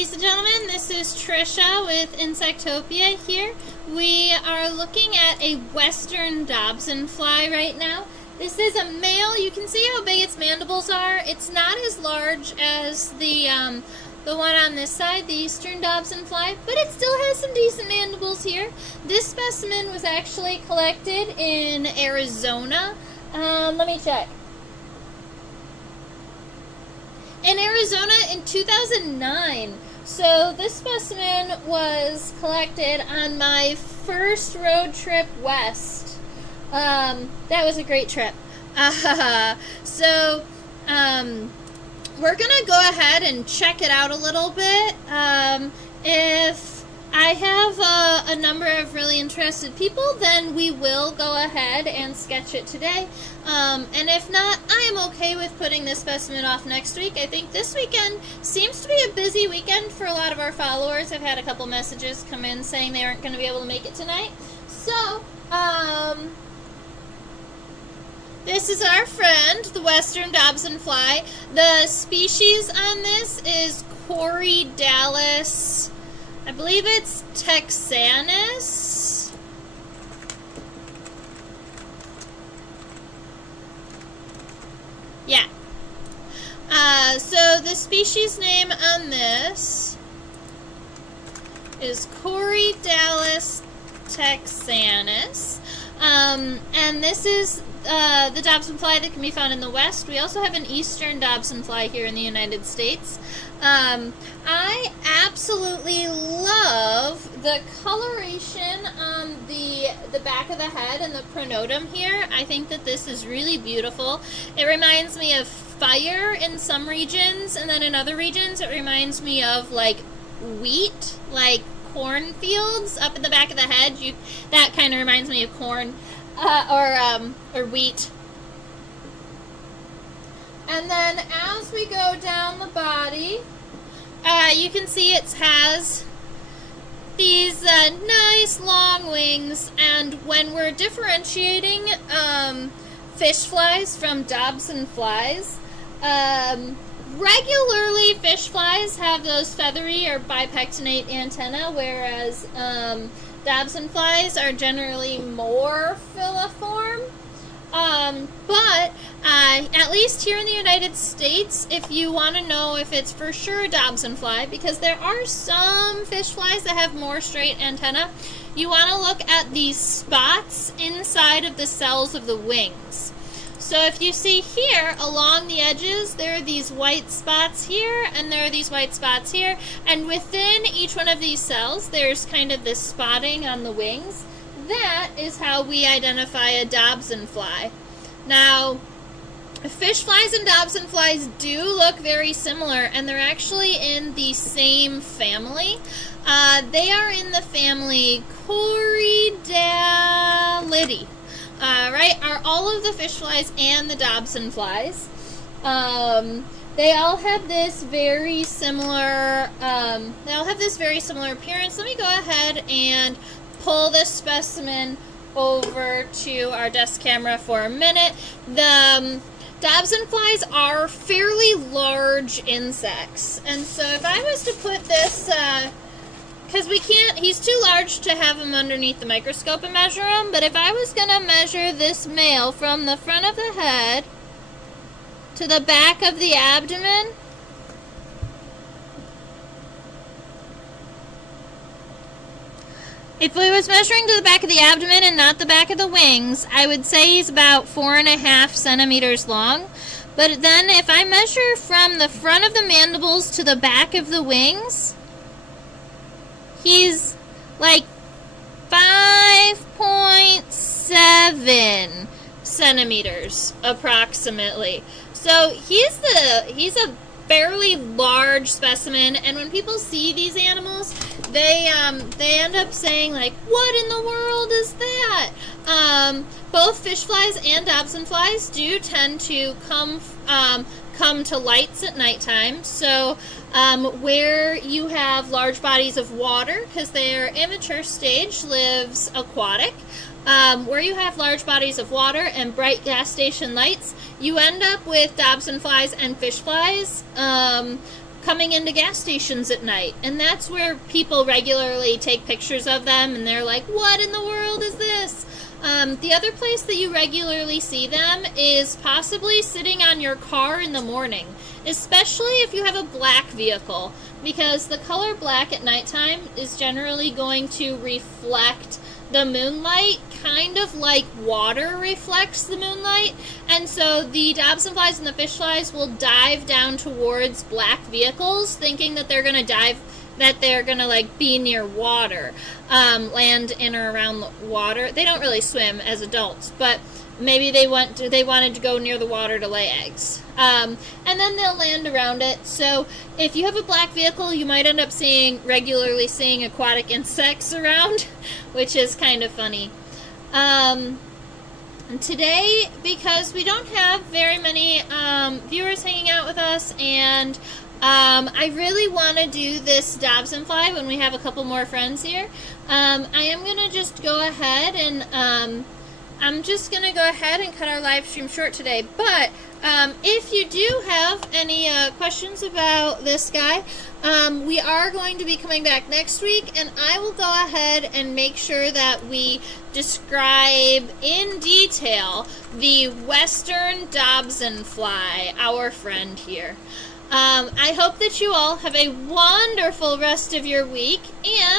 ladies and gentlemen, this is Trisha with Insectopia here. We are looking at a western Dobsonfly right now. This is a male. You can see how big its mandibles are. It's not as large as the one on this side, the eastern Dobsonfly, but it still has some decent mandibles here. This specimen was actually collected in Arizona. Let me check. In Arizona in 2009. So this specimen was collected on my first road trip west. That was a great trip. We're gonna go ahead and check it out a little bit. If I have a number of really interested people, then we will go ahead and sketch it today. And if not, I am okay with putting this specimen off next week. I think this weekend seems to be a busy weekend for a lot of our followers. I've had a couple messages come in saying they aren't going to be able to make it tonight. So, this is our friend, the western Dobsonfly. The species on this is Corydalis. I believe it's Texanus. Yeah. So the species name on this is Corydalis texanus. And this is the Dobsonfly that can be found in the West. We also have an eastern Dobsonfly here in the United States. I absolutely love the coloration on the back of the head and the pronotum here. I think that this is really beautiful. It reminds me of fire in some regions, and then in other regions it reminds me of like wheat, like cornfields up in the back of the head. That kind of reminds me of corn or wheat. And then as we go down the body, you can see it has these nice long wings, and when we're differentiating fish flies from Dobsonflies, regularly fish flies have those feathery or bipectinate antennae, whereas Dobsonflies are generally more filiform. But at least here in the United States, if you want to know if it's for sure a Dobsonfly, because there are some fish flies that have more straight antennae, you want to look at these spots inside of the cells of the wings. So if you see here along the edges, there are these white spots here, and there are these white spots here, and within each one of these cells, there's kind of this spotting on the wings. That is how we identify a Dobsonfly. Now, fish flies and Dobsonflies do look very similar, and they're actually in the same family. They are in the family Corydalidae. Right? Are all of the fish flies and the Dobsonflies. They all have this very similar. Appearance. Let me go ahead and pull this specimen over to our desk camera for a minute. The Dobsonflies are fairly large insects, and so if I was to put this, because we can't, he's too large to have him underneath the microscope and measure him, but if I was going to measure this male from the front of the head to the back of the abdomen, if we was measuring to the back of the abdomen and not the back of the wings, I would say he's about 4.5 centimeters long. But then if I measure from the front of the mandibles to the back of the wings, he's like 5.7 centimeters approximately. So he's a fairly large specimen, and when people see these animals, they end up saying like, what in the world is that? Both fish flies and Dobsonflies do tend to come to lights at nighttime. So where you have large bodies of water, because their immature stage lives aquatic, where you have large bodies of water and bright gas station lights, you end up with Dobsonflies and fish flies coming into gas stations at night. And that's where people regularly take pictures of them, and they're like, what in the world is this? The other place that you regularly see them is possibly sitting on your car in the morning, especially if you have a black vehicle, because the color black at nighttime is generally going to reflect the moonlight, kind of like water reflects the moonlight. And so the Dobsonflies and the fish flies will dive down towards black vehicles, thinking that they're going to like be near water, land in or around the water. They don't really swim as adults, but maybe they wanted to go near the water to lay eggs. And then they'll land around it. So if you have a black vehicle, you might end up regularly seeing aquatic insects around, which is kind of funny. Today, because we don't have very many viewers hanging out with us, and I really want to do this Dobsonfly when we have a couple more friends here, I am going to just go ahead and cut our live stream short today. But if you do have any questions about this guy, we are going to be coming back next week, and I will go ahead and make sure that we describe in detail the Western Dobsonfly, our friend here. I hope that you all have a wonderful rest of your week, and